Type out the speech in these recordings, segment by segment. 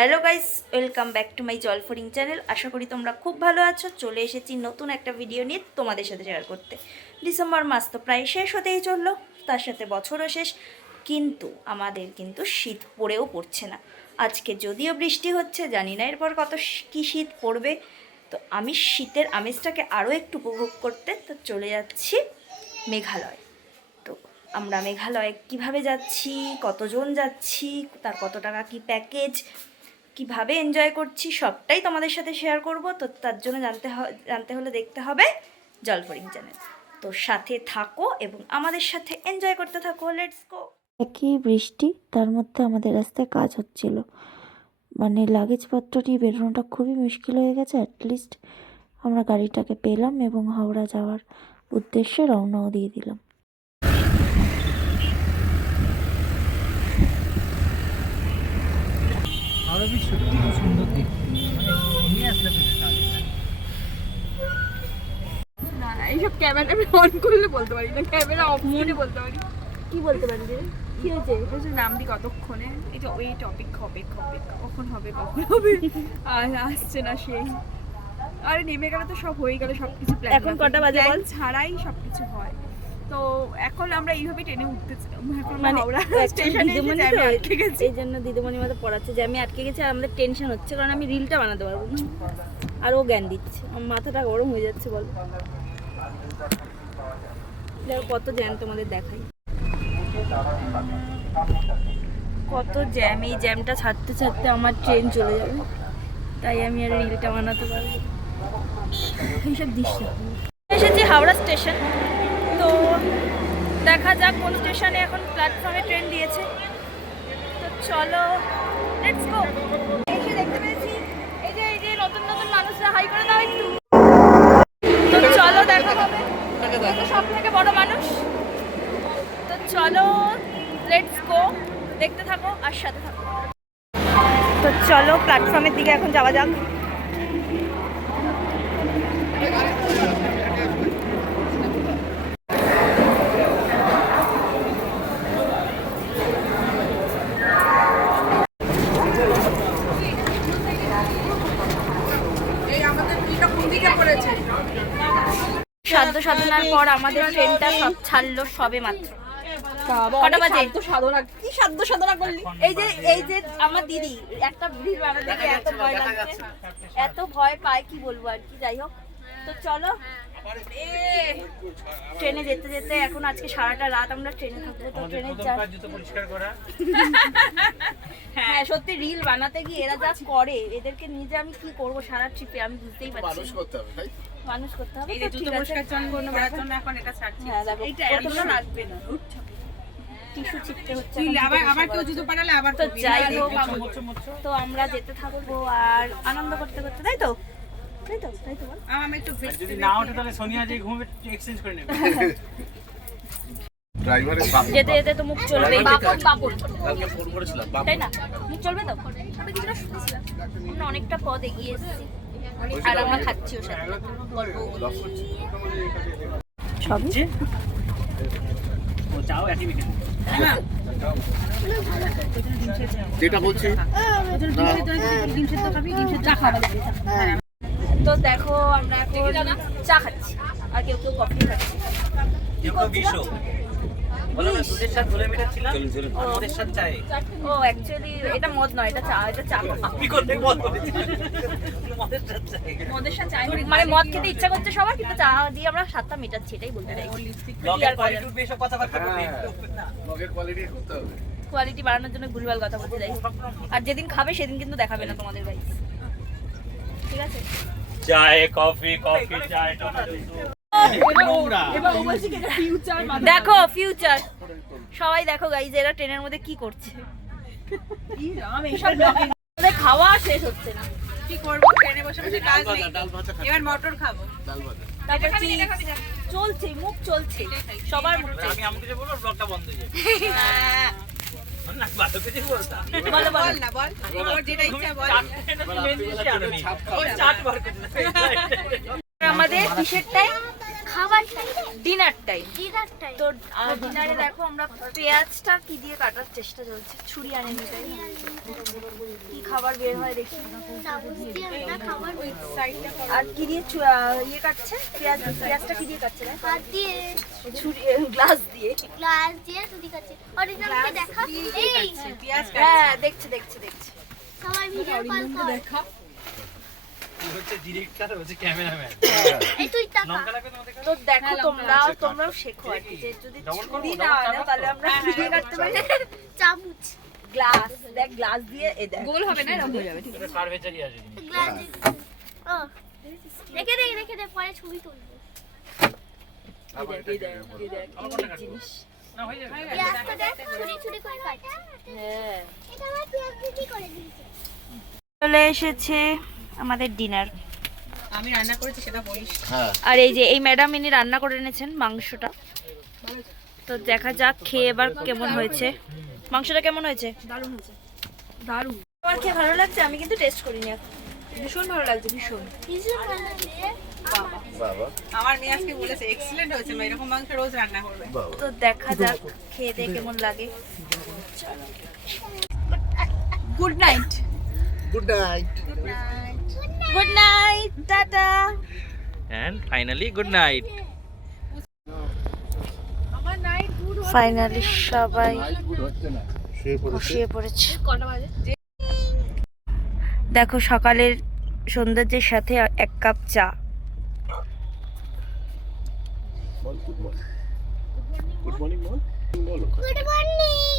Hello guys, welcome back to my জলফরিং channel. আশা করি তোমরা খুব ভালো আছো। চলে এসেছি নতুন একটা ভিডিও নিয়ে তোমাদের সাথে শেয়ার করতে। ডিসেম্বর মাস তো প্রায় শেষ হতেই চললো, তার সাথে বছরও শেষ, কিন্তু আমাদের কিন্তু শীত পড়েও পড়ছে না। আজকে যদিও বৃষ্টি হচ্ছে, জানি না এরপর কত কী শীত পড়বে। তো আমি শীতের আমেজটাকে আরও একটু উপভোগ করতে তো চলে যাচ্ছি মেঘালয়। তো আমরা মেঘালয়ে কিভাবে যাচ্ছি, কতজন যাচ্ছি, তার কত টাকা কি প্যাকেজ, কিভাবে এনজয় করছি, সবটাই তোমাদের সাথে শেয়ার করব। তো তার জন্য জানতে হলে দেখতে হবে জলফরিং চ্যানেল। তো সাথে থাকো এবং আমাদের সাথে এনজয় করতে থাকো। Let's go. একই বৃষ্টি, তার মধ্যে আমাদের রাস্তায় কাজ হচ্ছিল, মানে লাগেজপত্র নিয়ে বেরোনোটা খুবই মুশকিল হয়ে গেছে। অ্যাটলিস্ট আমরা গাড়িটাকে পেলাম এবং হাওড়া যাওয়ার উদ্দেশ্যে রওনাও দিয়ে দিলাম। সত্যি খুব সুন্দর দেখতে, নিয়ে আসলে না এইসব ক্যামেরা আমি অন করলে বলতে পারি না, ক্যামেরা অফ করে বলতে পারি। কি বলতে পারি রে, কি হয়েছে? এটা নাম দি কতক্ষণে এটা ওই টপিক হবে কখন হবে আর আসছে না সেই। আরে নেমে গেলে তো সব হয়ে গেল, সবকিছু প্ল্যান। এখন কটা বাজে বল? ছাড়াই সবকিছু হয়। তো এখন আমরা এইভাবে ট্রেনে উঠতে মানে স্টেশনে আটকে গেছি। এই জন্য দিদিমণি মতো পড়াচ্ছে যে আমি আটকে গেছি, আর আমাদের টেনশন হচ্ছে কারণ আমি রিলটা বানাতে পারবো না, আর ও জ্ঞান দিচ্ছে। আমার মাথাটা গরম হয়ে যাচ্ছে। বল দেখো কত জ্যাম তোমাদের দেখাই, কত জ্যাম। এই জ্যামটা ছাড়তে ছাড়তে আমার ট্রেন চলে যাবে, তাই আমি আর রিলটা বানাতে পারবো। এইসব দৃশ্য এসেছি হাওড়া স্টেশন। তো দেখা যাক কোন স্টেশনে এখন প্ল্যাটফর্মে ট্রেন দিয়েছে। তো চলো লেটস গো। এসে দেখতে পেয়েছি এই যে নতুন নতুন মানুষরা, হাই করে দাও একটু। তো চলো দেখা হবে, সব থেকে বড় মানুষ। তো চলো লেটস গো, দেখতে থাকো আর সাথে থাকো। তো চলো প্ল্যাটফর্মের দিকে এখন যাওয়া যাক। সাধ্য সাধনার পর আমাদের ট্রেনটা সব ছাড়লো সবে মাত্র। কটা বাজে? কি সাধ্য সাধনা করলি? এই যে আমার দিদি একটা ভিড় বানাতে গিয়ে এত ভয় লাগছে, এত ভয় পায় কি বলবো আর কি। যাই হোক, তো চলো ট্রেনে যেতে যেতে এখন আজকে সারাটা রাত আমরা ট্রেনে থাকবো। তো ট্রেনে হ্যাঁ সত্যি রিল বানাতে গিয়ে এরা যা করে, এদেরকে নিয়ে যে আমি কি করবো সারা ট্রিপে আমি বুঝতেই পারছি। মানুষ করতে হবে। এই যে জুতো পরিষ্কার জন্য এখন এটা ছাড়ছি। হ্যাঁ দেখো এটা এতটা লাগবে না, টিস্যু চিপতে হচ্ছে। আবার কেউ জুতো পাঠালে আবার তো যাই হোক, তো আমরা যেতে থাকবো আর আনন্দ করতে করতে, তাই তো বল। আমি একটু যদি না ওঠে তাহলে সোনিয়া যে ঘুমে এক্সচেঞ্জ করে নেবে। যেতে যেতে তো মুখ চলবেই, বাপন কালকে ফোন করেছিলাম তাই না? মুখ চলবে তো। আমি কিছুটা শুনেছিলাম, আমরা অনেকটা পথ এগিয়ে এসেছি আর আমরা খাচ্ছি ওর সাথে গল্প। সবজি ও চাও একই বিকেল যেটা বলছি তো দেখো আমরা এখন চা খাচ্ছি আর কেউ কেউ কফি খাচ্ছি। দুধের সাথে ধরে মেটাচ্ছিলাম, মদের সাথে চাই। ও অ্যাকচুয়ালি এটা মদ নয়, এটা চা। এটা চা আমি করতে মদ বলেছি, মদের সাথে চাই। মদের সাথে চা মানে মদ খেতে ইচ্ছা করছে সবার, কিন্তু চা দিয়ে আমরা স্বাদটা মেটাচ্ছি, এটাই বলতে চাই। লগের কোয়ালিটি উঠবে এসব কথাবার্তা বলবে। লগের কোয়ালিটি করতে হবে। কোয়ালিটি বাড়ানোর জন্য ভুলভাল কথা বলতে যাই। আর যেদিন খাবে সেদিন কিন্তু দেখাবে না তোমাদের ভাই, ঠিক আছে? চায় কফি চায় টমেটো দেখো ফিউচার সবাই দেখো গাইজ, এরা ট্রেনের মধ্যে কি করছে। খাওয়া শেষ হচ্ছে না, কি করবো? ট্রেনে বসে বসে কাজ নেই, এবার মটর খাবো। তারপর চলছে মুখ চলছে সবার মুখ চলছে। আমি আমাকে যে বলবো ব্লগটা বন্ধ হয়ে যাবে। না বাতো কিছু বলতা বলো বল না বল, ওর যেটা ইচ্ছা বল। চাট বার করতে আমাদের কিসেরটাই খাবার time dinner time. Dinner time তো ডিনারে দেখো আমরা পেঁয়াজটা কি দিয়ে কাটার চেষ্টা চলছে, ছুরি আনেনি তাই না? কি খাবার বের হয় দেখি। খাবার আর কি দিয়ে ইয়ে কাটছে পেঁয়াজটা কি দিয়ে কাটছে রে? হাত দিয়ে ছুরি গ্লাস দিয়ে। গ্লাস দিয়ে তুই কাছে অরিজিনালকে দেখা এই হ্যাঁ দেখছে দেখছে দেখছে। সবাই ভিডিও কল কর তুই হচ্ছে ডিরেক্টর, হচ্ছে ক্যামেরাম্যান। এই তুই টাকা লঙ্কা লাগবে তোমাদের কাছে? তো দেখো তোমরাও শেখো আর কি, যে যদি ছুরি না আনো তাহলে আমরা কি দিয়ে কাটতে পারি? চামচ গ্লাস, দেখ গ্লাস দিয়ে এ দেখ। গোল হবে না, এরকম হয়ে যাবে। এটা কার্ভেচারই আছে কিন্তু। গ্লাস ও রেখে দে পরে ছবি তুলবো আমার কোনটা কাটবো? না হয়ে যাবে। পেঁয়াজটা দেখ ছুরি করে কাট হ্যাঁ এটা আমার পেঁয়াজ দিয়ে করে দিয়েছে চলে এসেছে আমাদের ডিনার। আমি রান্না করেছি সেটা বলিস। হ্যাঁ আর এই যে এই ম্যাডাম ইনি রান্না করে এনেছেন মাংসটা। তো দেখা যাক খেয়ে এবার কেমন হয়েছে। মাংসটা কেমন হয়েছে? দারুণ হয়েছে, দারুণ। আমার খেয়ে ভালো লাগছে, আমি কিন্তু টেস্ট করিনি এখন। ভীষণ ভালো লাগছে, ভীষণ। ভীষণ ভালো লাগে বাবা আমার মেয়ে আজকে বলেছে এক্সিলেন্ট হয়েছে, মা এরকম মাংস রোজ রান্না করবে। বাবা তো দেখা যাক খেয়ে দিয়ে কেমন লাগে। Good night. Good night good night, tata. And finally, good night. Finally সবাই গুড হচ্ছে না শুয়ে পড়েছে শুয়ে পড়েছে। দেখো সকালের সৌন্দর্যের সাথে এক কাপ চা। বল গুড মর্নিং বল বলো গুড মর্নিং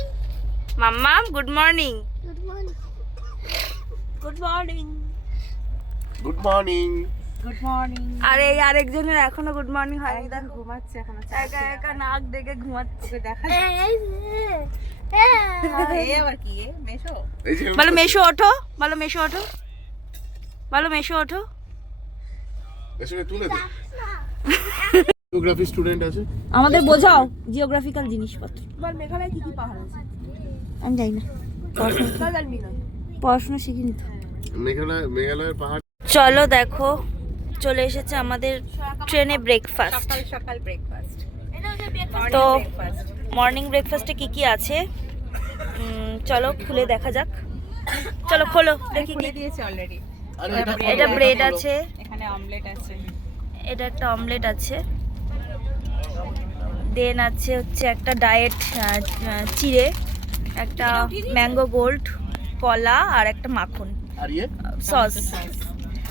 মাম্মাম good morning. Good morning good morning. Good morning good morning. আর এই আরেকজনের এখনো গুড মর্নিং হয়নি, দেখো ঘুমাচ্ছে এখনো। একা একা নাক ডেকে ঘুমাচ্ছে। দেখা এই আবার কি মেশো? এই যে বলো মেশো ওঠো, বলো মেশো ওঠো, বলো মেশো ওঠো। এসে তুলে দে জিওগ্রাফি স্টুডেন্ট আছে আমাদের বোঝাও জিওগ্রাফিক্যাল জিনিসপত্র। বল মেঘালয় কি কি পাহাড় আছে? আমি জানি না, জানবি না। পড়াশোনা শিখিনি তো। মেঘালয়ের পাহাড় চলো দেখো চলে এসেছে আমাদের ট্রেনে ব্রেকফাস্ট। সকাল সকাল ব্রেকফাস্ট। তো মর্নিং ব্রেকফাস্টে কি কি আছে চলো খুলে দেখা যাক। চলো খোলো দেখি কি। খুলে দিয়েছে অলরেডি। আরে এটা ব্রেড আছে, এখানে অমলেট আছে। এটা একটা অমলেট আছে, দেন আছে হচ্ছে একটা ডায়েট চিড়ে, একটা ম্যাঙ্গো গোল্ড, কলা আর একটা মাখন আর ইয়ে সস।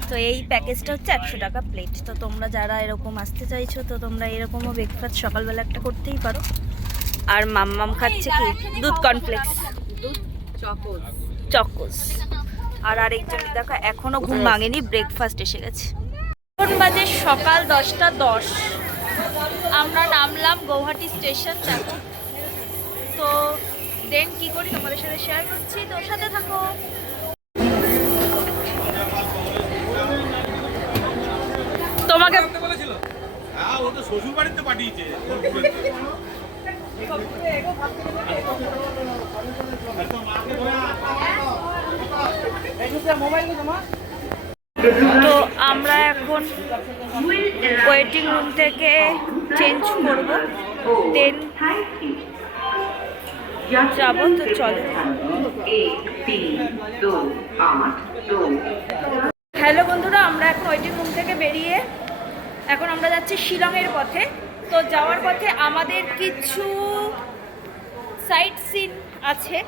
তো এই প্যাকেজটা হচ্ছে 100 টাকা প্লেট। তো তোমরা যারা এরকম আসতে চাইছো তো তোমরা এরকমও ব্রেকফাস্ট সকালবেলা একটা করতেই পারো। আর মাম্মাম খাচ্ছে কি দুধ কর্নফ্লেক্স, চকোস। চকোস। আর আরেকজন দেখো এখনো ঘুম ভাঙেনি, ব্রেকফাস্ট এসে গেছে। এখন বাজে সকাল 10:10। আমরা নামলাম গৌহাটি স্টেশন। দেখো তো দেন কি করি তোমাদের সাথে শেয়ার করছি, তো সাথে থাকো। তোমাকে বলেছিল হ্যাঁ, ও তো শ্বশুর বাড়িতে পাঠিয়েছে। তো আমরা এখন ওয়েটিং রুম থেকে চেঞ্জ করব, দেন যাবো। তো চলো। হ্যালো বন্ধুরা, আমরা এখন ওয়েটিং রুম থেকে বেরিয়ে এখন আমরা যাচ্ছি শিলংয়ের পথে। তো যাওয়ার পথে আমাদের কিছু সাইট সিন আছে,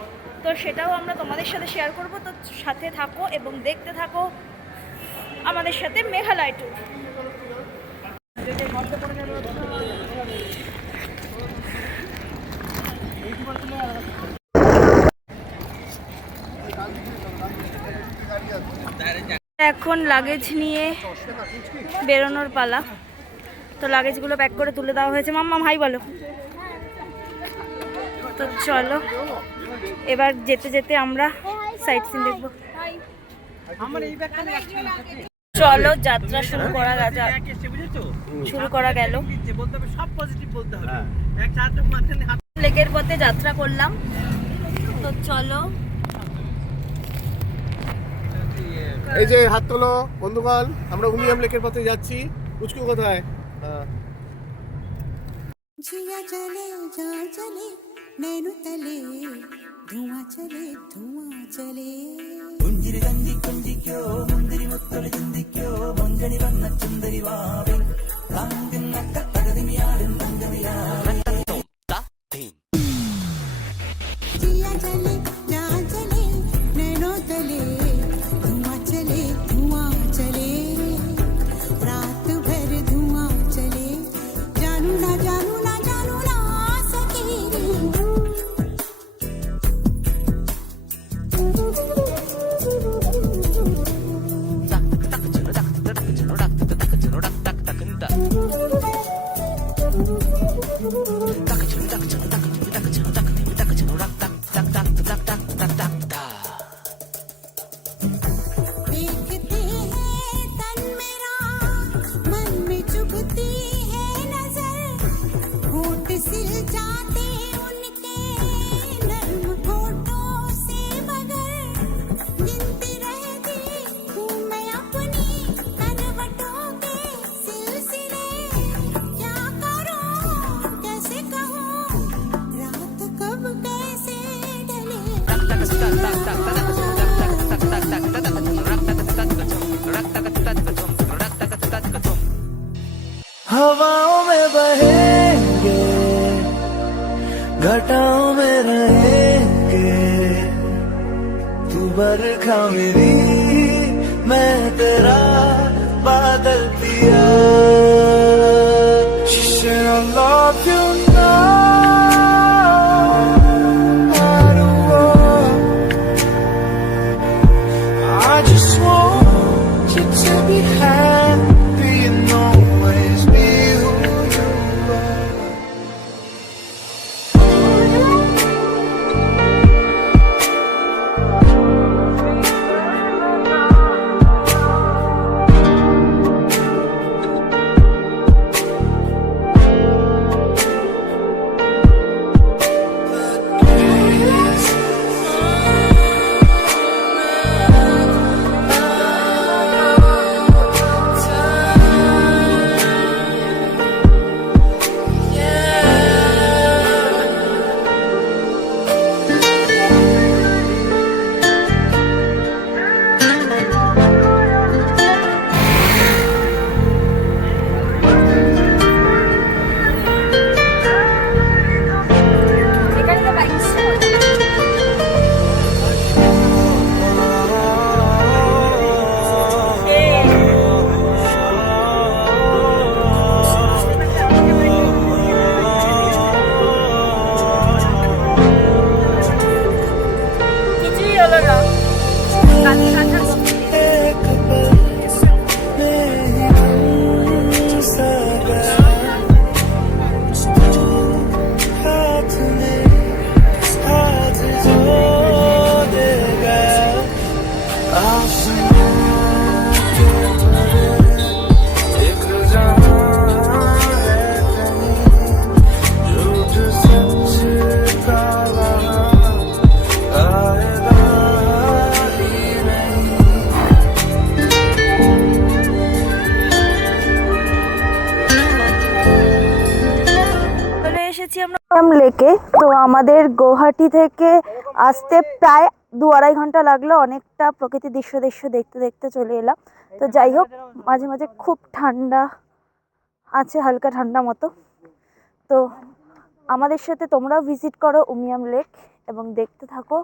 তো সেটাও আমরা তোমাদের সাথে শেয়ার করব। তো সাথে থাকো এবং দেখতে থাকো আমাদের সাথে মেঘালয় ট্যুর। এখন লাগেজ নিয়ে বেরোনোর পালা। তো লাগেজগুলো প্যাক করে তুলে দেওয়া হয়েছে। মাম্মাম হাই বলো। তো চলো এবার যেতে যেতে আমরা সাইট সিন দেখবো। চলো যাত্রা শুরু করা গেল। বলতে হবে সব পজিটিভ বলতে হবে। এক চারটে মাঝখানে হাত লেকের পথে যাত্রা করলাম। তো চলো এই যে হাত তোলো বন্ধুগণ, আমরা উমিয়াম লেকের পথে যাচ্ছি। উচকু কোথায়? जिया जले जा जले नैनु तले धुआं चले धुआं चले കുഞ്ചിരി കഞ്ചി കുഞ്ചിക്കോ മുന്തിരി മുത്തൊളി ചിന്തിക്കോ മൊഞ്ചണി വന്ന ചുന്ദരി വാവേ കാങ്കുന്ന തകതിമിയാടും തങ്കമിയാടും जिया जले जा जले नैनो तले धुआं चले धुआं चले रात भर धुआं चले जानू ना जानू ना जानू ना सके देखते हैं तन मेरा मन में चुभती है नजर होठ सिल जाते उनके नर्म होठों से मगर गिनती रहती हूँ मैं अपनी करवटों के सिलसिले क्या करूँ कैसे कहूँ रात कब कैसे ढले हवाओं में बहेंगे घटाओं में रहेंगे तू बरखा मेरी मैं तेरा बादल पिया I love you now I don't want I just want you to be happy and always be who you are. এখানে তো বাইক কিছুই হলো না एक पल मेरी धुन सा गया हाथ में हाथ जो दे गया आसमां के परे एक जहां है कहीं झूठ सच का वहां आएगा ही नहीं চলে এসেছি আমরা লেকে। তো আমাদের গৌহাটি থেকে আসতে প্রায় 2-2.5 ঘন্টা লাগলো। অনেকটা প্রকৃতির দৃশ্য দেখতে দেখতে চলে এলাম। তো যাই হোক, মাঝে মাঝে খুব ঠান্ডা আছে, হালকা ঠান্ডা মতো। তো আমাদের সাথে তোমরাও ভিজিট করো উমিয়াম লেক এবং দেখতে থাকো।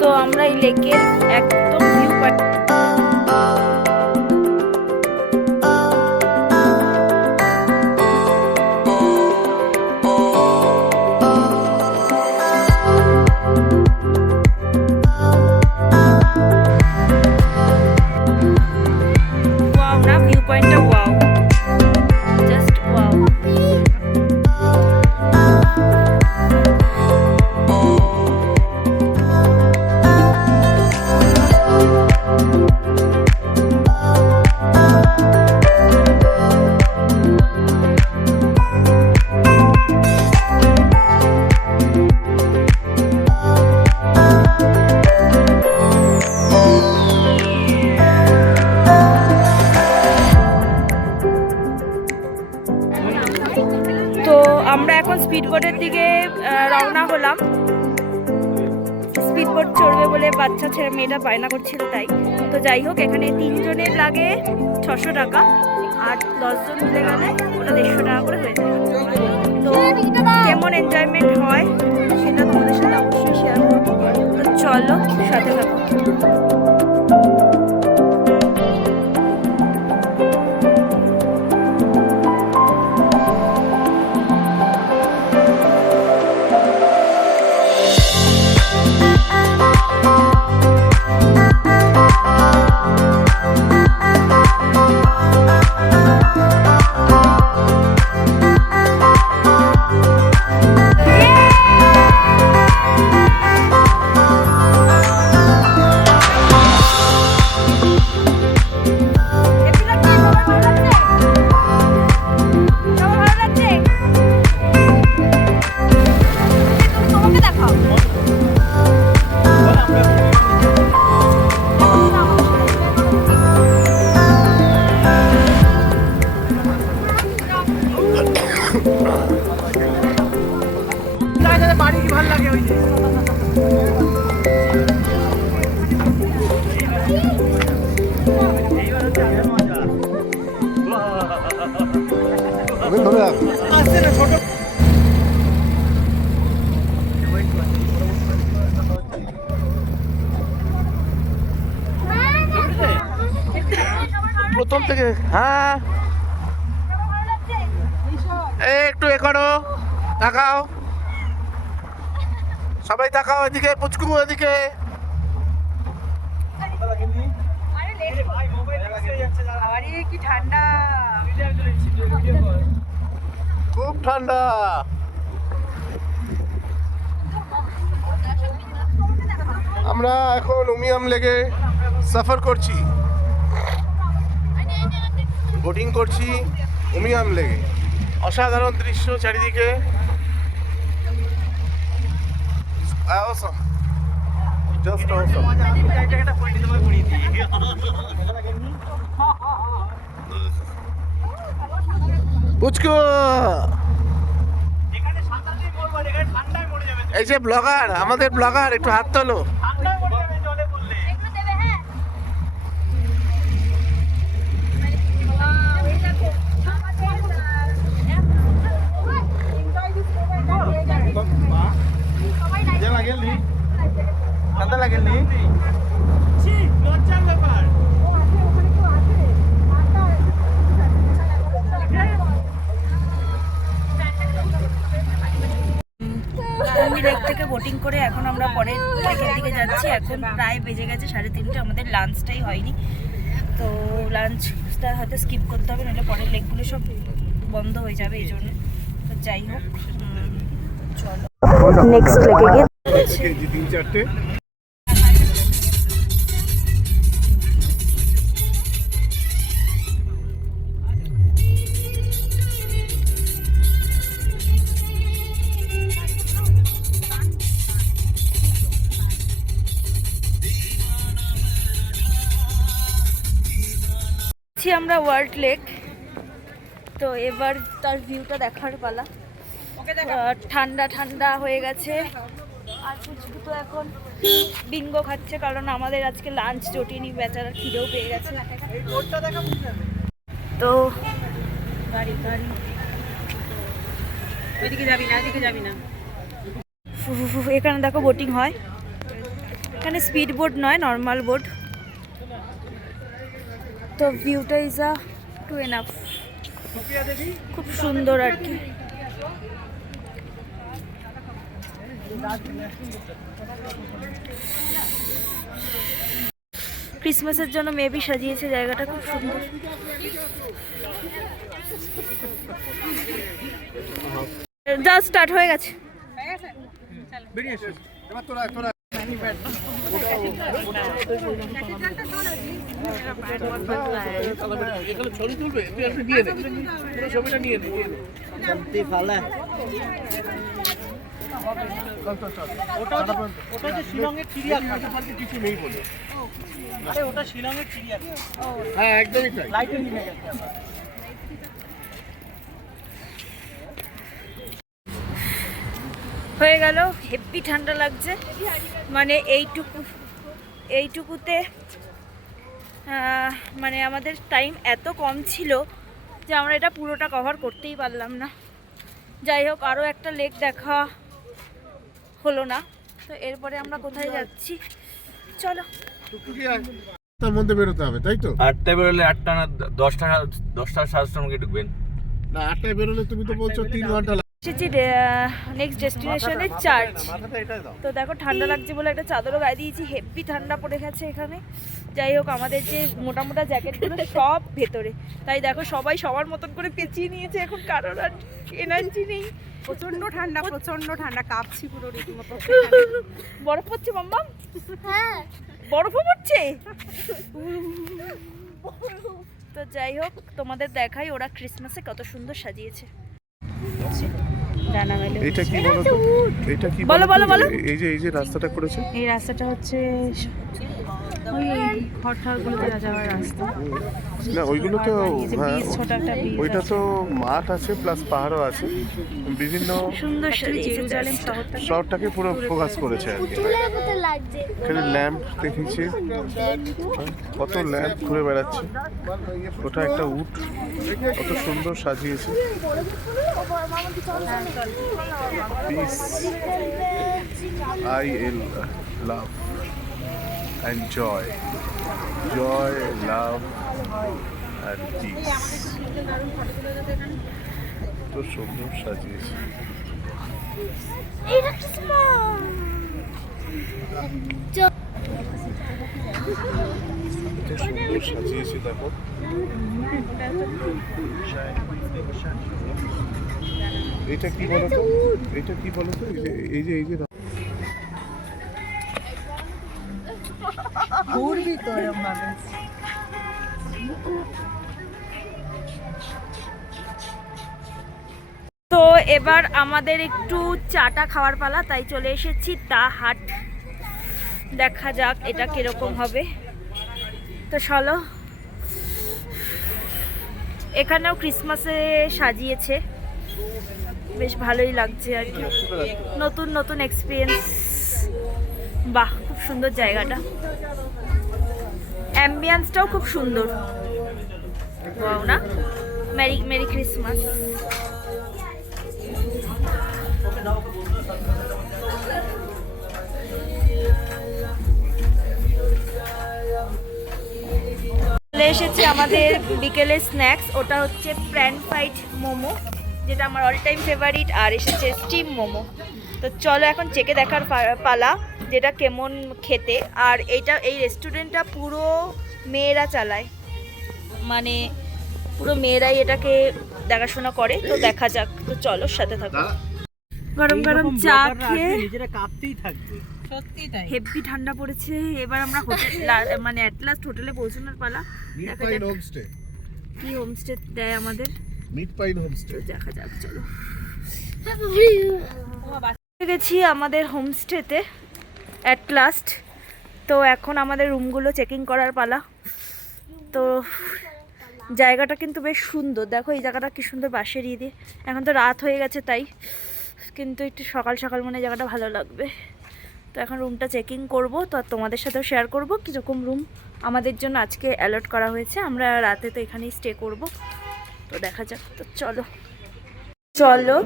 তো আমরা এই লেকের একদম ভিউ পাই। ওয়াও না, ভিউ পয়েন্টটা ওয়াও, জাস্ট ওয়াও। দিকে রওনা হলাম। স্পিড বোট চড়বে বলে বাচ্চা ছেলে মেয়েটা বায়না করছিল তাই। তো যাই হোক, এখানে 3 জনের লাগে 600 টাকা, আর 10 জন মিলে গেলে ওটা 150 টাকা করে হয়ে যায়। তো কেমন এনজয়মেন্ট হয় সেটা তোমাদের সাথে অবশ্যই শেয়ার করবো। তো চলো সাথে থাকো। প্রথম থেকে হ্যাঁ একটু এ করো, তাকাও সবাই, তাকাও এদিকে, পুচকু এদিকে। খুব ঠান্ডা। আমরা এখন উমিয়াম লেকে সফর করছি, বোটিং করছি উমিয়াম লেকে। অসাধারণ দৃশ্য চারিদিকে। Awesome. Just awesome. পুচকু এই যে ব্লগার, আমাদের ব্লগার, একটু হাত তোলো। লেক থেকে বোটিং করে এখন আমরা পরের লেকের দিকে যাচ্ছি। এখন প্রায় বেজে গেছে 3:30, আমাদের লাঞ্চটাই হয়নি। তো লাঞ্চটা হয়তো স্কিপ করতে হবে, নাহলে পরের লেকগুলো সব বন্ধ হয়ে যাবে, এই জন্য। তো যাই হোক, চলো নেক্সট লেকে গিয়ে 3-4টে আমরা ওয়ার্ল্ড লেক। তো এবার তার ভিউটা দেখার পালা। ঠান্ডা ঠান্ডা হয়ে গেছে, আর পুচকু তো এখন বিঙ্গো খাচ্ছে, কারণ আমাদের আজকে লাঞ্চ জটিনি, বেচারা খিদেও পেয়ে গেছে। তো গাড়ি গাড়ি ওইদিকে যাবি না, এদিকে যাবি না। এখানে দেখো বোটিং হয়, এখানে স্পিড বোট নয়, নর্মাল বোট। তো ভিউটা ইজ আ টু এনাফ, খুব সুন্দর আর কি। ক্রিসমাসের জন্য মেবি সাজিয়েছে জায়গাটা, খুব সুন্দর। জাস্ট স্টার্ট হয়ে গেছে। ছবি তুলবে, তুই একটু নিয়ে নে, ছবিটা নিয়ে নে। ওটা যে শিলংয়ের চিড়িয়াখানা, কিছু নেই বলে। আরে ওটা শিলংয়ের চিড়িয়াখানা। হ্যাঁ একদমই তাই। লাইটিং নিয়ে গেছে। হয়ে গেল, হেব্বি ঠান্ডা লাগছে, মানে এইটুকুতে মানে আমাদের টাইম এত কম ছিল যে আমরা এটা পুরোটা কভার করতেই পারলাম না। যাই হোক, আরও একটা লেক দেখা হলো না। তো এরপরে আমরা কোথায় যাচ্ছি, চলো। তার মধ্যে বেরোতে হবে, তাই তো? 8টায় বেরোলে 8টা না 10টার 7টার মধ্যে ঢুকবেন। না 8টায় বেরোলে তুমি তো বলছো 3 ঘন্টা এসেছি নেক্সট ডেস্টিনেশনে চার্চ। তো দেখো ঠান্ডা লাগছে বলে একটা চাদরও গায়ে দিয়েছি, হেভি ঠান্ডা পড়ে গেছে এখানে। যাই হোক, আমাদের যে মোটা মোটা জ্যাকেটগুলো সব ভেতরে, তাই দেখো সবাই সবার মতন করে পেঁচিয়ে নিয়েছে, এখন কারোর আর এনার্জি নেই। প্রচন্ড ঠান্ডা, কাঁপছি পুরো রীতিমতো। বরফ পড়ছে মাম্মা, হ্যাঁ বরফও পড়ছে। তো যাই হোক, তোমাদের দেখাই ওরা ক্রিসমাসে কত সুন্দর সাজিয়েছে। ডানা মেলে। এটা কি বলো তো? এটা কি বলো, বলো, বলো। এই যে রাস্তাটা করেছে, এই রাস্তাটা হচ্ছে ওই ঘরটাগুলোতে যাওয়ার রাস্তা। না ওইগুলো তো হ্যাঁ, ছোট একটা ব্রিজ, ওইটা তো মাঠ আছে প্লাস পাহাড়ও আছে, বিভিন্ন সুন্দর জেরুজালেম শহরটা। শহরটাকে পুরো ফোকাস করেছে আর কি। চুলের মতো লাগছে। এখানে ল্যাম্প দেখেছি, কত ল্যাম্প ঘুরে বেড়াচ্ছে। ওটা একটা উট, কত সুন্দর সাজিয়েছে। Piece, IL, love and joy, love and peace. তো সুন্দর সাজিয়েছে। এইটা ক্রিসমাস। তো সুন্দর সাজিয়েছে দেখো। এটা কি বলতো? এটা কি বলতো? এই যে তো এবার আমাদের একটু চাটা খাওয়ার পালা, তাই চলে এসেছি দা হাট। দেখা যাক এটা কিরকম হবে। তো চলো, এখানেও ক্রিসমাসে সাজিয়েছে, বেশ ভালোই লাগছে আর কি, নতুন নতুন এক্সপিরিয়েন্স। বাহ, খুব সুন্দর জায়গাটা, অ্যাম্বিয়েন্সটাও খুব সুন্দর। ওয়াও না, মেরি মেরি ক্রিসমাস। চলে এসেছি আমাদের বিকেলের স্ন্যাক্স, ওটা হচ্ছে প্যান ফ্রাইড মোমো, যেটা আমার অল টাইম ফেভারিট, আর এসেছে স্টিম মোমো। তো চলো এখন চেকে দেখার পালা যেটা কেমন খেতে। আর এই রেস্টুরেন্টটা পুরো মেয়েরা চালায়, মানে পুরো মেয়েরাই এটাকে দেখাশোনা করে। তো দেখা যাক, তো চলো সাথে থাকো। গরম গরম চা খেয়ে নিজেরা কাঁপতেই থাকবে। হেভি ঠান্ডা পড়েছে। এবার আমরা হোটেল মানে অ্যাট লাস্ট হোটেলে পৌঁছানোর পালা। দেখা যাক হোমস্টে, কি হোমস্টে দেয় আমাদের, মিড পাইন হোমস্টে। দেখা যাক, চলো। গেছি আমাদের হোমস্টেতে অ্যাট লাস্ট। তো এখন আমাদের রুমগুলো চেকিং করার পালা। তো জায়গাটা কিন্তু বেশ সুন্দর, দেখো এই জায়গাটা কি সুন্দর বাঁশের দিয়ে। এখন তো রাত হয়ে গেছে তাই, কিন্তু একটু সকাল সকাল মনে জায়গাটা ভালো লাগবে। তো এখন রুমটা চেকিং করব, তো আর তোমাদের সাথেও শেয়ার করব কীরকম রুম আমাদের জন্য আজকে অ্যালট করা হয়েছে। আমরা রাতে তো এখানেই স্টে করব, তো দেখা যাক। তো চলো চলো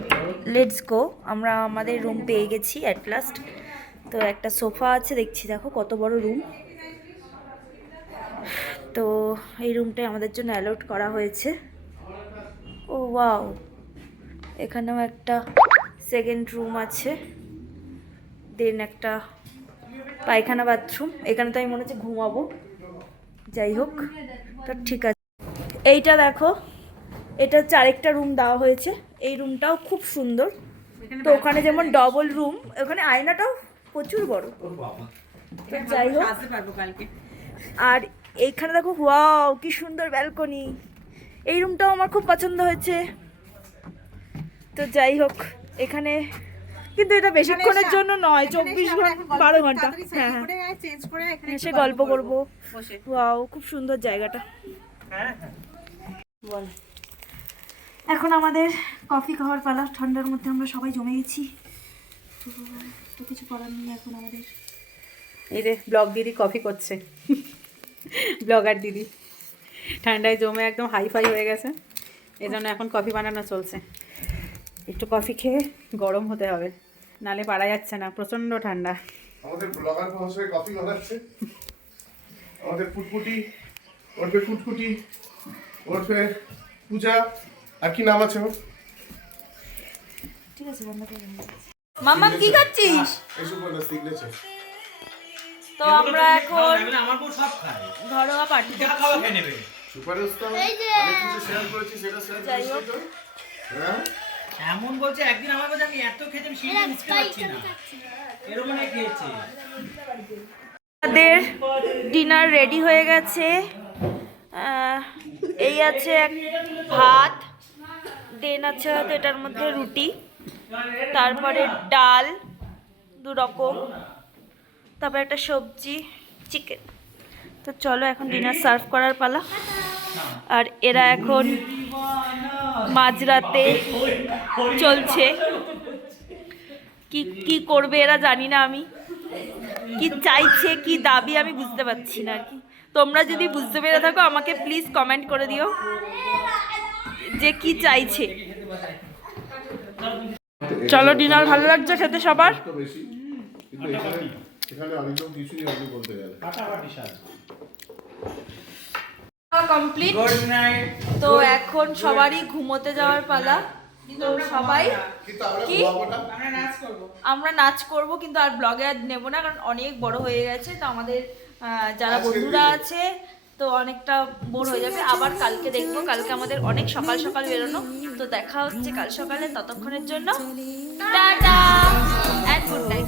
লেটস গো। আমরা আমাদের রুম পেয়ে গেছি অ্যাট লাস্ট। তো একটা সোফা আছে, দেখছি দেখো কত বড় রুম। তো এই রুমটাই আমাদের জন্য অ্যালট করা হয়েছে। ও ওয়াও, এখানেও একটা সেকেন্ড রুম আছে, দেন একটা পায়খানা বাথরুম। এখানে তো আমি মনে হচ্ছে ঘুমাবো। যাই হোক, তো ঠিক আছে। এইটা দেখো, এটা হচ্ছে আরেকটা রুম দেওয়া হয়েছে। এই রুমটাও খুব সুন্দর। তো ওখানে যেমন ডবল রুম, ওখানে আয়নাটাও প্রচুর বড়। তো যাই হোক, আর এইখানে দেখো ওয়াও কি সুন্দর ব্যালকনি। এই রুমটাও আমার খুব পছন্দ হয়েছে। তো যাই হোক, এখানে কিন্তু এটা বেশিক্ষণের জন্য নয়, 24 ঘন্টা 12 ঘন্টা। হ্যাঁ হ্যাঁ, এসে গল্প করবো। ওয়াও, খুব সুন্দর জায়গাটা। বল, এখন আমাদের কফি খাওয়ার পালা। ঠান্ডার মধ্যে আমরা সবাই জমে গেছি। তো কিছু করার নেই এখন আমাদের। এই যে ব্লগ দিদি কফি করছে, ব্লগার দিদি ঠান্ডায় জমে একদম হাইফাই হয়ে গেছে, এই জন্য এখন কফি বানানো চলছে। একটু কফি খেয়ে গরম হতে হবে, নালে পারা যাচ্ছে না, প্রচণ্ড ঠান্ডা। আমাদের ব্লগার মহাশয় কফি বানাচ্ছে। আমাদের ফুটফুটি ওরফে ফুটফুটি ওরফে পূজা, আর কি নাম আছে ওর? ঠিক আছে, বন্ধ করে দিন। মাম্মাম কি খাচ্ছিস? এসব বলে সিগনেচার। তো আমরা এখন আমার বউ সব খায়, ঘরোয়া পার্টি যা খাওয়া খেয়ে নেবে। সুপারস্টার অনেক কিছু শেয়ার করেছি, সেটা শেয়ার করছি তো। হ্যাঁ এমন বলছে একদিন আমার কাছে আমি এত খেতে আমি সিঁড়ি মিশতে পারছি না, এরকম না খেয়েছে। আমাদের ডিনার রেডি হয়ে গেছে। এই আছে ভাত, দেন আছে হয়তো এটার মধ্যে রুটি, তারপরে ডাল 2 রকম, তারপরে একটা সবজি, চিকেন। তো চলো এখন ডিনার সার্ভ করার পালা। আর এরা এখন মাঝরাতে চলছে, কি কি করবে এরা জানি না, আমি কি চাইছে কি দাবি আমি বুঝতে পারছি না আর কি। তোমরা যদি বুঝতে পেরে থাকো আমাকে প্লিজ কমেন্ট করে দিও যে কি চাইছে। চলো, ডিনার ভালো লাগছে খেতে সবার? বেশি, কিন্তু এখানে অনেকজন কিছুই আপনি বলতে গেলে। কমপ্লিট। তো এখন সবারই ঘুমোতে যাওয়ার পালা। তো সবাই কি আমরা নাচ করব, কিন্তু আর ব্লগে আর নেব না, কারণ অনেক বড় হয়ে গেছে। তো আমাদের যারা বন্ধুরা আছে তো অনেকটা বোর হয়ে যাবে। আবার কালকে দেখবো, কালকে আমাদের অনেক সকাল সকাল বেরোনো। তো দেখা হচ্ছে কাল সকালে, ততক্ষণের জন্য টাটা এন্ড গুড নাইট।